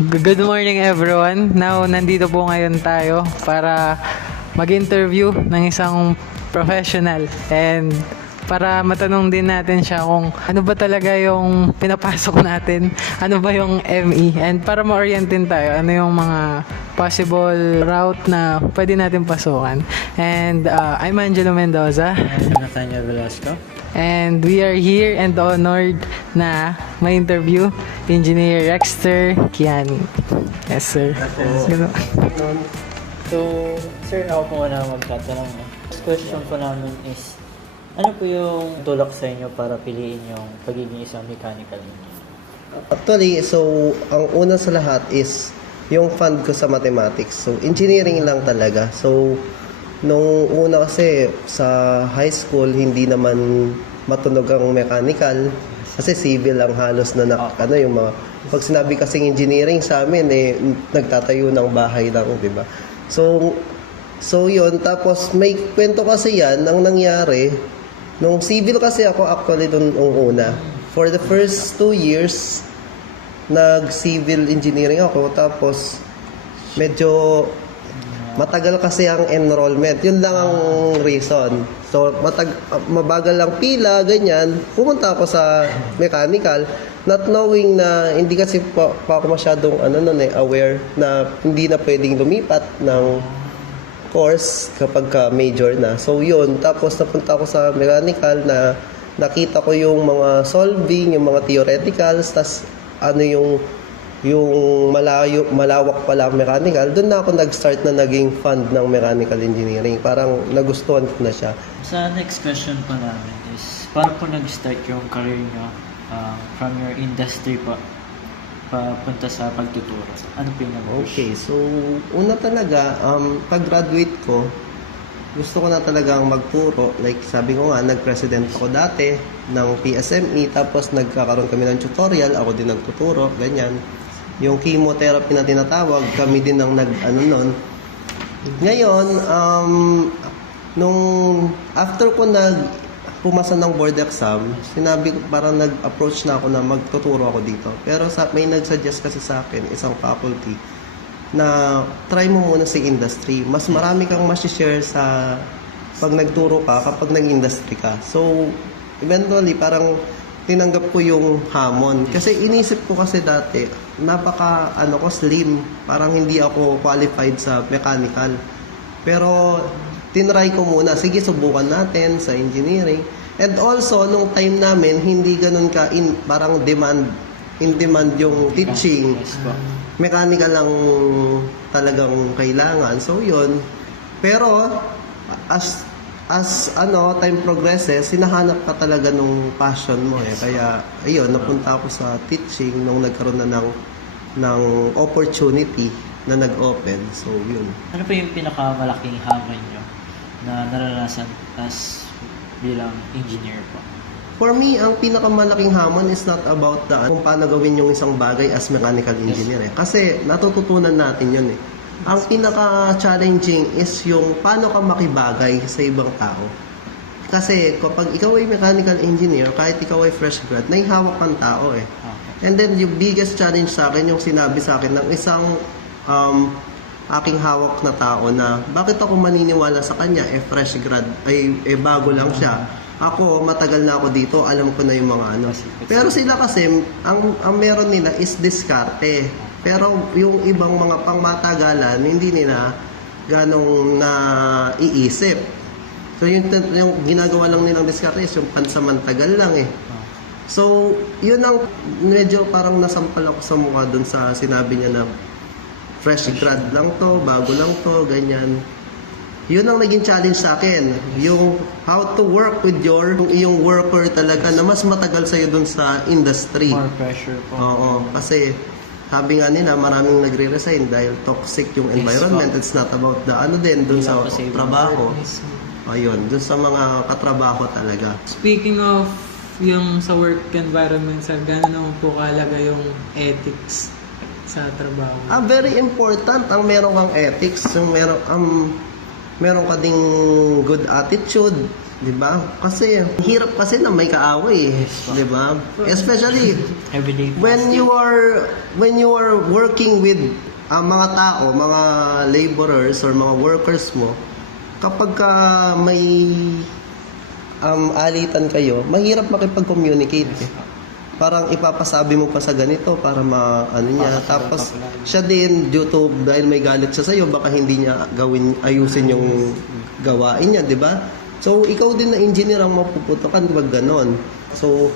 Good morning everyone. Now, nandito po ngayon tayo para mag-interview ng isang professional and para matanong din natin siya kung ano ba talaga yung pinapasok natin, ano ba yung ME, and para ma-orient din tayo, ano yung mga possible route na pwede natin pasukan. And I'm Angelo Mendoza. And Nathaniel Velasco. And we are here and honored na may interview Engineer Rexter Kiani. Yes, sir. Gano. So, sir, ako po nga na magtatanong. First question po namin is, ano po yung tulak sa inyo para piliin yung pagiging isang mechanical engineer? Actually, so ang una sa lahat is yung fund ko sa mathematics. So engineering lang talaga. So nung una kasi sa high school hindi naman matunog ang mechanical kasi civil ang halos na ano yung mga pag sinabi kasing engineering sa amin nagtatayo ng bahay lang, 'di ba? So yun, tapos may kwento kasi yan ang nangyari nung civil kasi ako actually nung una. For the first 2 years, nag-civil engineering ako. Tapos, medyo matagal kasi ang enrollment. Yun lang ang reason. So, mabagal lang pila, ganyan. Pumunta ako sa mechanical, not knowing na hindi kasi pa ako masyadong aware na hindi na pwedeng lumipat ng course kapag major na. So yun, tapos napunta ako sa mechanical na nakita ko yung mga solving, yung mga theoreticals, tas yung malawak pala ang mechanical. Doon na ako nag-start na naging fund ng mechanical engineering. Parang nagustuhan ko na siya. Sa next question po namin is, paano po nag-start yung career nyo from your industry po papunta sa pagtuturo? Ano po yung nag-push? Okay, so una talaga, pag-graduate ko, gusto ko na talagang magturo. Like sabi ko nga, nag-president ako dati ng PSME, tapos nagkakaroon kami ng tutorial, ako din nagtuturo, ganyan. Yung chemotherapy na tinatawag, kami din ang nun. Ngayon, nung after ko pumasa ng board exam, sinabi ko, parang nag-approach na ako na magtuturo ako dito. Pero may nag-suggest kasi sa akin, isang faculty, na try mo muna sa industry. Mas marami kang ma-share sa pag nagturo ka kapag nag-industry ka. So, eventually, parang tinanggap ko yung hamon. Kasi inisip ko kasi dati, slim. Parang hindi ako qualified sa mechanical. Pero, tinry ko muna, sige, subukan natin sa engineering. And also, nung time namin, hindi ganun parang in demand yung teaching. Mechanical lang talagang kailangan. So, yun. Pero, as time progresses, sinahanap ka talaga nung passion mo eh. Kaya, ayun, napunta ako sa teaching nung nagkaroon na ng opportunity na nag-open. So, yun. Ano po yung pinakamalaking hamon nyo na naranasan as bilang engineer po? For me, ang pinakamalaking hamon is not about kung paano gawin yung isang bagay as mechanical engineer. Eh. Kasi natututunan natin yun eh. Ang pinaka-challenging is yung paano ka makibagay sa ibang tao. Kasi kapag ikaw ay mechanical engineer, kahit ikaw ay fresh grad, naihawak kang tao eh. Okay. And then yung biggest challenge sa akin, yung sinabi sa akin ng isang aking hawak na tao na bakit ako maniniwala sa kanya fresh grad ay bago lang siya. Ako matagal na ako dito, alam ko na yung mga ano. Pero sila kasi ang meron nila is diskarte. Pero yung ibang mga pangmatagalan hindi nila ganong naiisip. So yung ginagawa lang nilang diskarte is yung pansamantagal lang eh. So yun ang medyo parang nasampal ako sa mukha dun sa sinabi niya na fresh grad lang to, bago lang to, ganyan. Yun ang naging challenge sa akin. Yung how to work with yung worker talaga na mas matagal sa'yo dun sa industry. More pressure po. Oo, kasi sabi nga nila, maraming nagre-resign dahil toxic yung environment. It's not about dun sa trabaho. Ayun, dun sa mga katrabaho talaga. Speaking of yung sa work environment, sir, gano'n naman po kahalaga yung ethics sa trabaho? Very important ang meron kang ethics, yung meron ka ding good attitude, 'Di ba? Kasi hirap kasi na may kaaway, 'di ba? Especially Everyday when you are working with mga tao, mga laborers or mga workers mo, kapag ka may alitan kayo, mahirap makipag-communicate. Parang ipapasabi mo pa sa ganito para ano niya. Tapos siya din, dahil may galit siya sa'yo, baka hindi niya ayusin yung gawain niya, di ba? So, ikaw din na engineer ang mapuputukan pag ganon. So,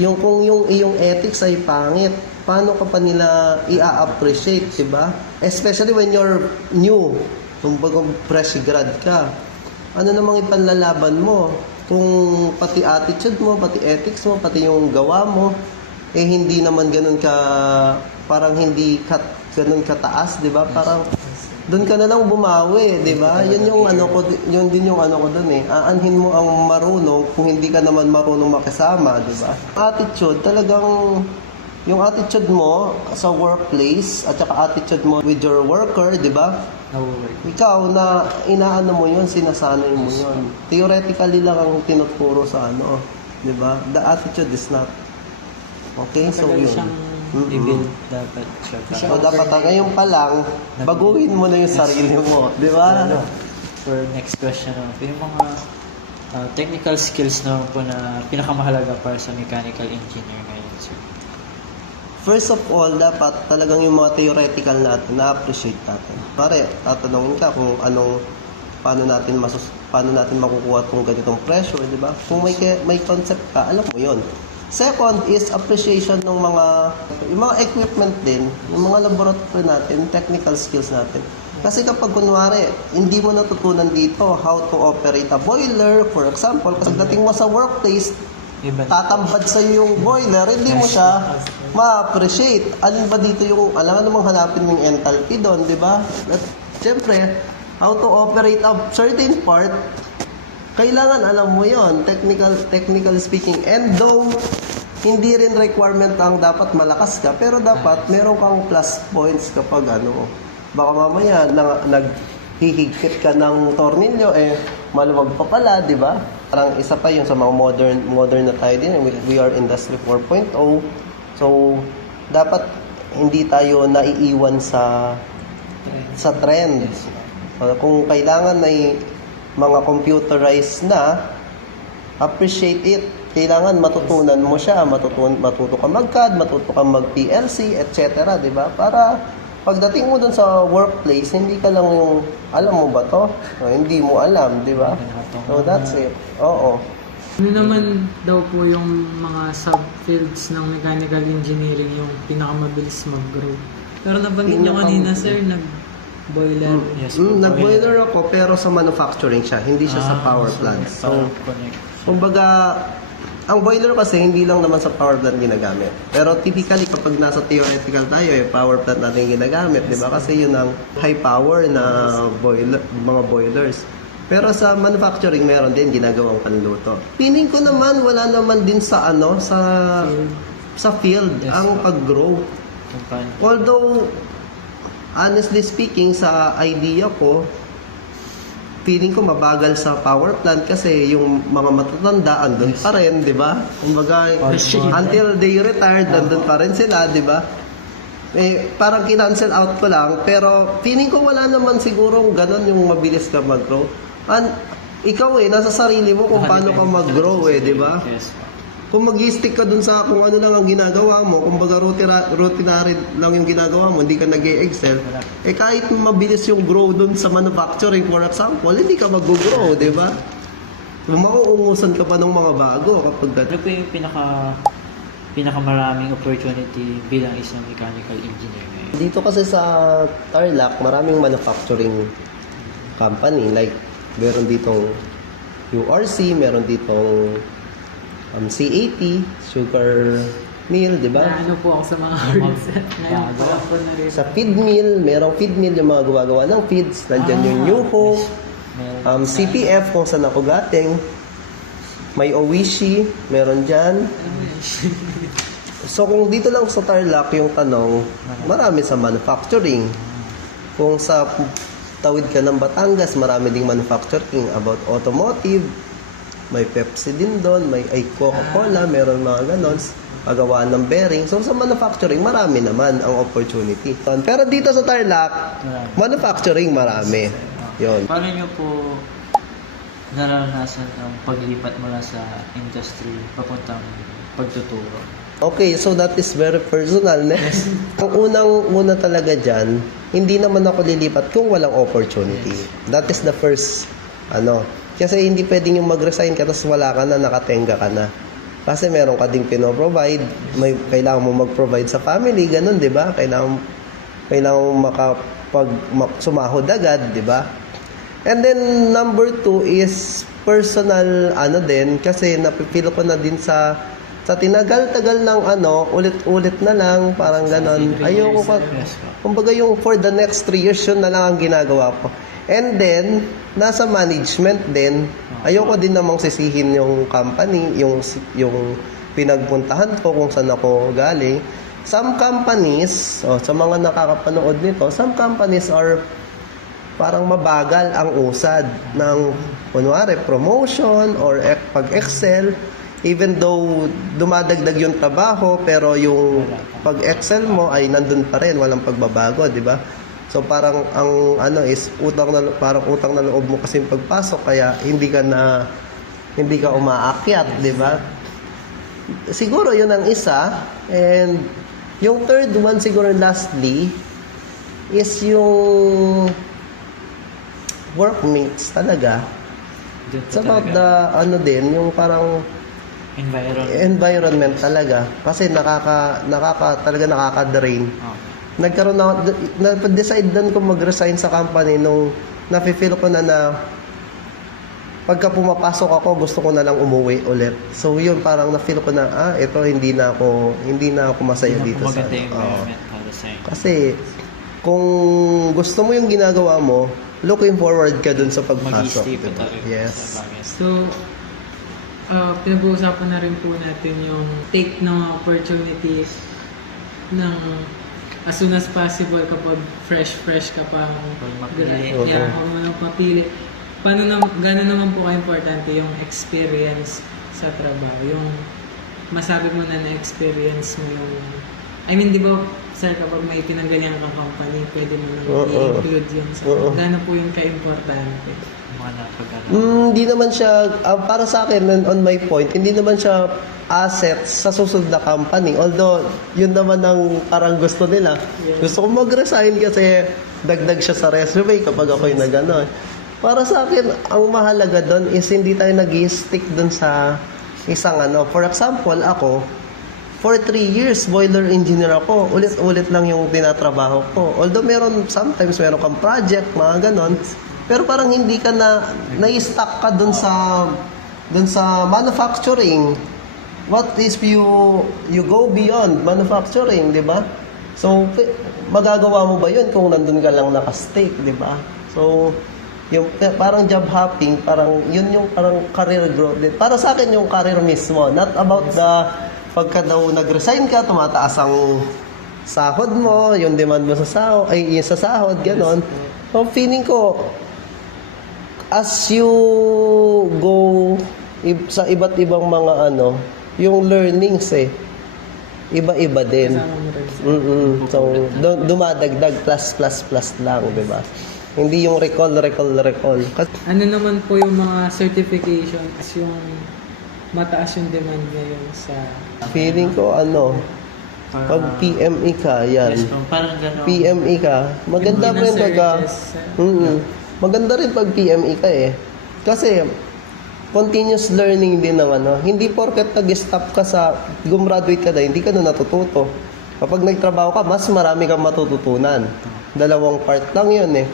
kung yung iyong ethics ay pangit, paano ka pa nila i-appreciate, di ba? Especially when you're new, kung fresh grad ka. Ano namang ipanlalaban mo? Kung pati attitude mo, pati ethics mo, pati yung gawa mo, hindi naman ganun parang hindi ganun kataas, di ba? Parang doon ka na lang bumawi, di ba? Yun din yung ano ko doon eh. Aanhin mo ang marunong kung hindi ka naman marunong makisama, di ba? Attitude, talagang yung attitude mo sa workplace at saka attitude mo with your worker, di ba? Ikaw na inaano mo yun, sinasanay mo yun. Theoretically lang ang tinuturo sa di ba? The attitude is not. Okay, so yun. i-build dapat siya. So dapat ngayon pa lang, baguhin mo na yung sarili mo, di ba? For next question, yung mga technical skills naman po na pinakamahalaga para sa mechanical engineer ngayon, sir. First of all, dapat talagang yung mga theoretical natin, na-appreciate natin. Pare, tatanungin ka kung paano natin makukuha itong ganitong pressure, di ba? Kung may concept ka, alam mo yon. Second is appreciation ng yung mga equipment din, yung mga laboratory natin, technical skills natin. Kasi kapag kunwari, hindi mo natutunan dito how to operate a boiler, for example, kasi dating mo sa workplace, tatambad sa yung boiler, hindi mo siya ma-appreciate. Alin ba dito alam namang hanapin mo yung enthalpy doon, di ba? At syempre, how to operate a certain part, kailangan alam mo yon, technical speaking. And though, hindi rin requirement ang dapat malakas ka, pero dapat meron kang plus points kapag baka mamaya naghihigpit ka ng tornilyo, maluwag pa pala, di ba? Parang isa pa yung sa mga modern na tayo din, we are industry 4.0. So, dapat hindi tayo naiiwan sa trend. Kung kailangan ay mga computerized na, appreciate it. Kailangan matutunan mo siya, matuto ka mag-CAD, matuto ka mag-PLC, etc. Di ba? Para pagdating mo dun sa workplace, hindi ka lang yung, alam mo ba to? Hindi mo alam, di ba? So that's it. Oo. Ano naman daw po yung mga subfields ng mechanical engineering yung pinakamabilis mag-grow? Pero nabanggit nyo kanina, sir, nag-boiler. Yes, nag-boiler ako, pero sa manufacturing siya, hindi siya sa power plant. So, kumbaga, ang boiler kasi hindi lang naman sa power plant ginagamit. Pero typically kapag nasa theoretical tayo, power plant natin ginagamit, di ba? Kasi yun ang high power na mga boilers. Pero sa manufacturing meron din ginagawang panluto. Feeling ko naman wala naman din sa sa field ang pag-grow. Although honestly speaking sa idea ko, feeling ko mabagal sa power plant kasi yung mga matatanda andun pa rin, di ba? Kumbaga, until they retired, andun pa rin sila, di ba? Parang kinancel out ko lang, pero feeling ko wala naman siguro ganon yung mabilis ka mag-grow. Ikaw nasa sarili mo kung paano ka mag-grow di ba? Kung mag-stick ka dun sa kung ano lang ang ginagawa mo, kumbaga routinary lang yung ginagawa mo, hindi ka nag-e-excel, kahit mabilis yung grow dun sa manufacturing, for example, hindi ka mag-grow, di ba? Mauungusan ka pa ng mga bago kapag... Ano po yung pinakamaraming opportunity bilang isang mechanical engineer ngayon? Dito kasi sa Tarlac, maraming manufacturing company, like meron ditong URC, meron ditong CAT, sugar mill, di ba? Ano po ako sa mga words. Ngayon, wala po na rin. Sa feed mill, merong feed mill yung mga gumagawa ng feeds. Nandyan yung New Hope, CPF kung saan ako gating. May Oishi, meron dyan. So kung dito lang sa Tarlac yung tanong, marami sa manufacturing. Kung sa tawid ka ng Batangas, marami ding manufacturing about automotive. May Pepsi din doon, may Coca-Cola, meron mga ganon. Pagawaan ng bearing. So sa manufacturing, marami naman ang opportunity. Pero dito sa Tarlac, manufacturing marami. Yun. Paano nyo po naranasan ang paglipat mula sa industry papuntang pagtuturo? Okay, so that is very personal. Ang unang-una talaga dyan, hindi naman ako lilipat kung walang opportunity. That is the first, kasi hindi pwedeng yung mag-resign ka tapos wala ka na, nakatenga ka na. Kasi meron ka ding pinoprovide, kailangan mo mag-provide sa family, ganun, di ba? Kailangan mo sumahod agad, di ba? And then, number 2 is personal, kasi napipilo ko na din sa tinagal-tagal ng ulit-ulit na lang, parang ganon. Ayoko pa, kumbaga yung for the next 3 years, yun na lang ang ginagawa ko. And then, nasa management din, ayoko din namang sisihin yung company, yung pinagpuntahan ko kung saan ako galing. Some companies, sa mga nakakapanood nito, some companies are parang mabagal ang usad ng, kunwari, promotion or pag-excel. Even though dumadagdag yung trabaho, pero yung pag-excel mo ay nandun pa rin, walang pagbabago, di ba? So parang ang is utang na loob mo kasi pagpasok, kaya hindi ka umaakyat, di ba? Siguro yun ang isa. And yung third one siguro lastly is yung workmates talaga. It's about the yung parang environment talaga, kasi talaga nakaka-drain. Nagkaroon na-decide din ko mag-resign sa company nung nafe-feel ko na pagka pumapasok ako, gusto ko na lang umuwi ulit. So yun, parang na-feel ko na ito hindi na ako masaya dito sa kasi kung gusto mo yung ginagawa mo, looking forward ka dun sa pagpasok. Yes. So, pinag-uusapan na rin po natin yung take ng opportunities ng as soon as possible kapag fresh ka pa. Mapili. Yeah, huwag mo nang mapili. Gano'n naman po ka-importante yung experience sa trabaho. Yung masabi mo na na-experience mo yung di ba, sir, kapag may pinanggalingan kang company, pwede mo nang i-include yun sa gano'n po yung ka-importante. Hindi naman siya, para sa akin, on my point, hindi naman siya assets sa susunod na company. Although, yun naman ang parang gusto nila. Yeah. Gusto ko mag-resign kasi dagdag siya sa resume kapag ako'y nag-ano. Para sa akin, ang mahalaga doon is hindi tayo nag-stick doon sa isang For example, ako, for 3 years, boiler engineer ako. Ulit-ulit lang yung tinatrabaho ko. Although sometimes meron kang project, mga ganon. Pero parang hindi ka na-stuck ka dun sa manufacturing. What if you go beyond manufacturing, di ba? So, magagawa mo ba yun kung nandun ka lang nakastick, di ba? So, yung parang job hopping, yun yung parang career growth. Para sa akin yung career mismo, not about pagka daw nag-resign ka, tumataas ang sahod mo, yung demand mo sa sahod, ganon. So, feeling ko, as you go sa iba't ibang mga yung learnings iba-iba din. So, dumadagdag plus lang, di ba? Hindi yung recall. Ano naman po yung mga certifications, yung mataas yung demand ngayon sa... Feeling ko pag PME ka, yan. Yes, parang gano'n. PME ka, maganda pa rin maganda rin pag PME ka Kasi, continuous learning din ng Hindi porket nag-stop ka gumraduate ka na, hindi ka na natututo. Kapag nagtrabaho ka, mas marami kang matututunan. Dalawang part lang yun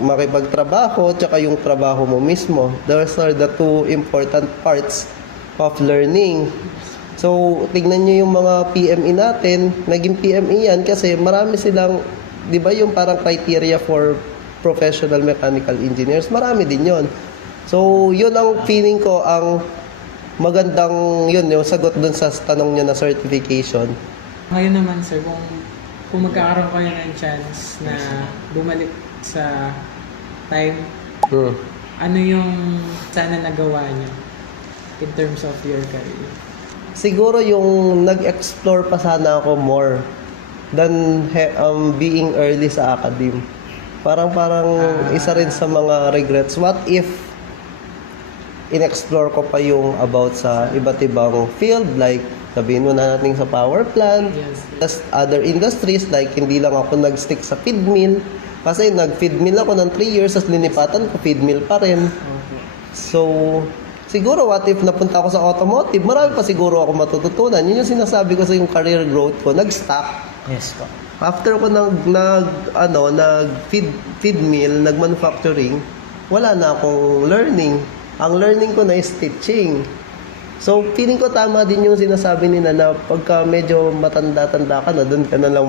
Makipagtrabaho, tsaka yung trabaho mo mismo. Those are the two important parts of learning. So, tignan nyo yung mga PME natin. Naging PME yan kasi marami silang, di ba yung parang criteria for professional mechanical engineers, marami din yon. So, yun ang feeling ko, ang magandang yun, yung sagot dun sa tanong nyo na certification. Ngayon naman, sir, kung magkakaroon kayo ng chance na bumalik sa time, Hmm. ano yung sana nagawa niyo in terms of your career? Siguro yung nag-explore pa sana ako more than being early sa academe. Parang isa rin sa mga regrets. What if in-explore ko pa yung about sa iba't ibang field, like sabihin mo na natin sa power plant, Yes. plus other industries, like hindi lang ako nag-stick sa feed mill. Kasi nag-feed mill ako ng 3 years, tapos linipatan ko, feed mill pa rin. Okay. So, siguro what if napunta ako sa automotive, marami pa siguro ako matututunan. Yun yung sinasabi ko sa yung career growth ko, nag-stop. Yes po. After ko nag feed mill, nag-manufacturing, wala na akong learning. Ang learning ko na is teaching. So, feeling ko tama din yung sinasabi nila na pagka medyo matanda-tanda ka na, doon ka na lang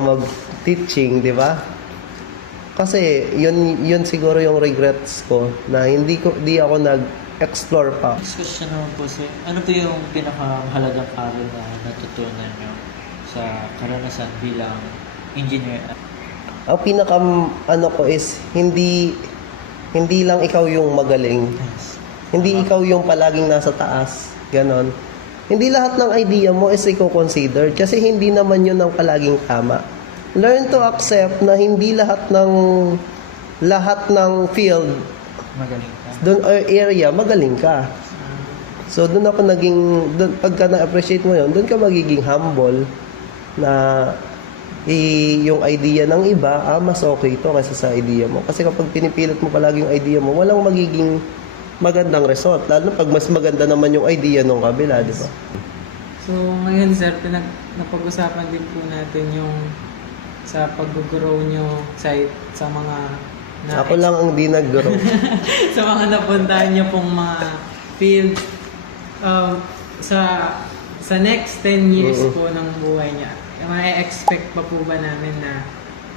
mag-teaching, di ba? Kasi yun siguro yung regrets ko na di ako nag-explore pa. Next question naman po sir, ano po yung pinakamahalagang aral na natutunan nyo sa karanasan bilang engineer? Ang ko is hindi lang ikaw yung magaling. Yes. Hindi ikaw yung palaging nasa taas. Ganon. Hindi lahat ng idea mo is i-consider kasi hindi naman yun ang palaging tama. Learn to accept na hindi lahat ng field Magaling ka. doon or area magaling ka. So doon pagka na-appreciate mo yun, doon ka magiging humble na yung idea ng iba, mas okay ito kaysa sa idea mo. Kasi kapag pinipilit mo palagi yung idea mo, walang magiging magandang result. Lalo na pag mas maganda naman yung idea ng kabila, di ba? So, ngayon sir, napag-usapan din po natin yung sa pag-grow nyo sa mga Ako lang ang di nag-grow. sa mga napuntahan nyo pong mga field sa next 10 years po ng buhay niya. May-expect pa po ba namin na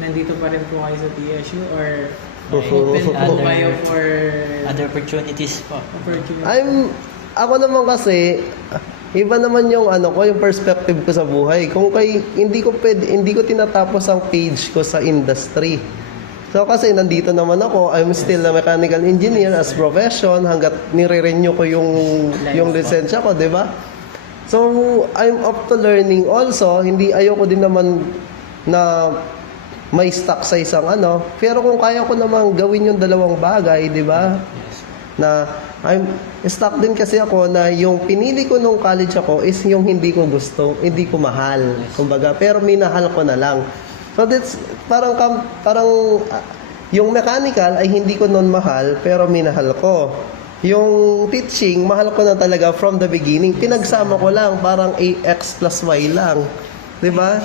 nandito pa rin po kayo sa TSU or open po kayo for Other opportunities po. opportunity? Ako naman kasi, iba naman yung yung perspective ko sa buhay. Hindi ko tinatapos ang page ko sa industry. So kasi nandito naman ako, I'm still a mechanical engineer as profession hanggat nire-renew ko yung lisensya ko, 'di ba? So I'm up to learning also. Ayoko din naman na may stuck sa isang pero kung kaya ko namang gawin yung dalawang bagay, 'di ba? Yes. Na I'm stuck din kasi ako na yung pinili ko nung college ako is yung hindi ko gusto, hindi ko mahal. Kumbaga, pero minahal ko na lang. So that's parang yung mechanical ay hindi ko noon mahal pero minahal ko. Yung teaching, mahal ko na talaga from the beginning. Pinagsama ko lang, parang AX plus Y lang. 'Di ba?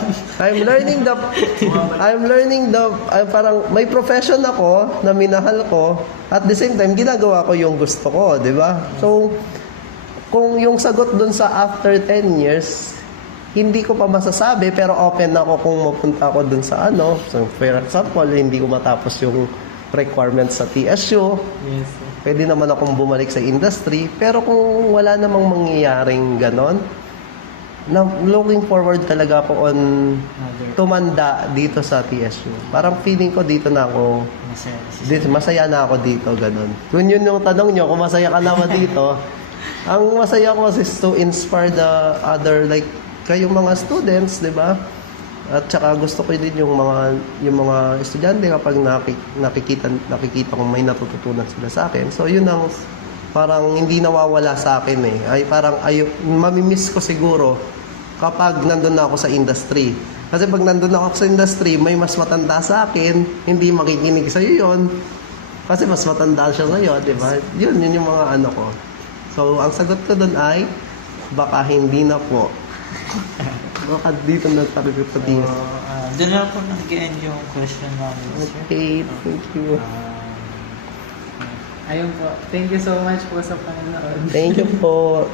Parang may profession ako na minahal ko at the same time ginagawa ko yung gusto ko, 'di ba? So kung yung sagot dun sa after 10 years, hindi ko pa masasabi pero open ako kung mapunta ako dun sa So for example, hindi ko matapos yung requirements sa TSU. Yes. Pwede naman akong bumalik sa industry, pero kung wala namang mangyayaring ganon, looking forward talaga ako on tumanda dito sa TSU. Parang feeling ko dito na ako, masaya na ako dito, ganon. Kung yun yung tanong nyo, kung masaya ka na ba dito, ang masaya ko is to inspire the other, like, kayong mga students, di ba? At saka gusto ko din yung mga estudyante kapag nakikita kong may natututunan sila sa akin. So yun ang parang hindi nawawala sa akin ay parang mamimiss ko siguro kapag nandun na ako sa industry. Kasi pag nandun ako sa industry, may mas matanda sa akin, hindi makikinig sa'yo yun. Kasi mas matanda siya sa'yo, di ba? Yun yung mga ko. So ang sagot ko dun ay baka hindi na po. Baka dito nagpapagpapatigas. Doon lang po nag-end yung question namin, sir. Okay, thank you. Ayun po. Thank you so much po sa panonood. Thank you po.